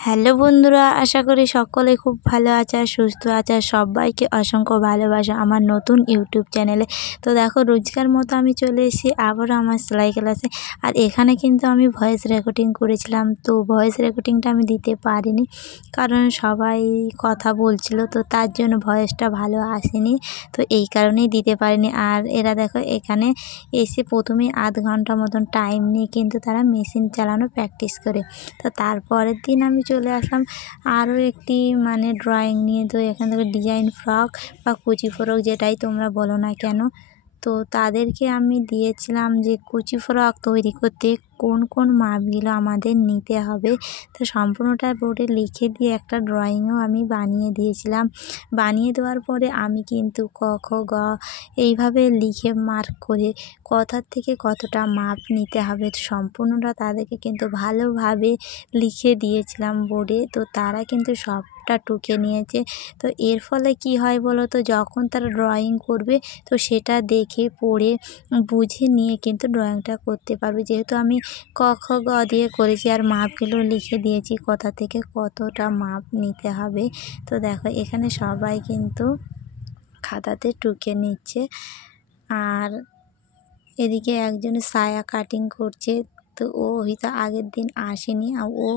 Hello বন্ধুরা, আশা করি সকলে খুব ভালো আছে আর সুস্থ আছে। সবাইকে অসংখ্য ভালোবাসা আমার নতুন ইউটিউব চ্যানেলে। তো দেখো, রোজকার মতো আমি চলে এসেছি আবারও আমার সেলাই ক্লাসে। আর এখানে কিন্তু আমি ভয়েস রেকর্ডিং করেছিলাম, তো ভয়েস রেকর্ডিংটা আমি দিতে পারিনি কারণ সবাই কথা বলছিল, তো তার জন্য ভয়েসটা ভালো আসেনি, তো এই কারণেই দিতে পারিনি। আর এরা দেখো এখানে এসে প্রথমে আধ ঘন্টা মতন টাইম নিয়ে কিন্তু তারা মেশিন চালানো প্র্যাকটিস করে। তো তারপরের দিন আমি চলে আসলাম আরও একটি ড্রয়িং নিয়ে। তো এখান থেকে ডিজাইন ফ্রক বা কুচি ফ্রক যেটাই তোমরা বলো না কেন, তো তাদেরকে আমি দিয়েছিলাম যে কুচি ফ্রক তৈরি করতে কোন কোন মাপগুলো আমাদের নিতে হবে। তো সম্পূর্ণটা বোর্ডে লিখে দিয়ে একটা ড্রয়িংও আমি বানিয়ে দিয়েছিলাম। বানিয়ে দেওয়ার পরে আমি কিন্তু ক খ গ এইভাবে লিখে মার্ক করে কথার থেকে কতটা মাপ নিতে হবে সম্পূর্ণটা তাদেরকে কিন্তু ভালোভাবে লিখে দিয়েছিলাম বোর্ডে। তো তারা কিন্তু সবটা টুকে নিয়েছে। তো এর ফলে কি হয় বলো তো, যখন তারা ড্রয়িং করবে তো সেটা দেখে পড়ে বুঝে নিয়ে কিন্তু ড্রয়িংটা করতে পারবে। যেহেতু আমি ক খ গ দিয়ে করেছি আর মাপগুলো লিখে দিয়েছি কোথা থেকে কতটা মাপ নিতে হবে। তো দেখো এখানে সবাই কিন্তু খাতাতে টুকে নিচ্ছে। আর এদিকে একজন সায়া কাটিং করছে, তো ও হয়তো আগের দিন আসেনি, ও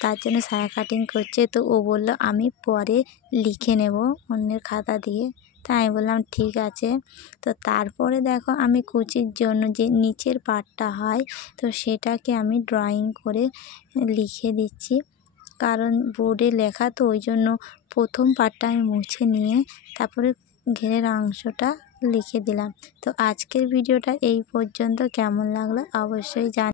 তার জন্য সায়া কাটিং করছে। তো ও বলল আমি পরে লিখে নেব অন্যের খাতা দিয়ে। তাই আমি বললাম ঠিক আছে। তো তারপরে দেখো আমি কুচির জন্য যে নিচের পার্টটা হয় তো সেটাকে আমি ড্রয়িং করে লিখে দিচ্ছি, কারণ বোর্ডে লেখা তো ওই জন্য প্রথম পার্টটা আমি মুছে নিয়ে তারপরে ঘেরের অংশটা লিখে দিলাম। তো আজকের ভিডিওটা এই পর্যন্ত, কেমন লাগলো অবশ্যই জান।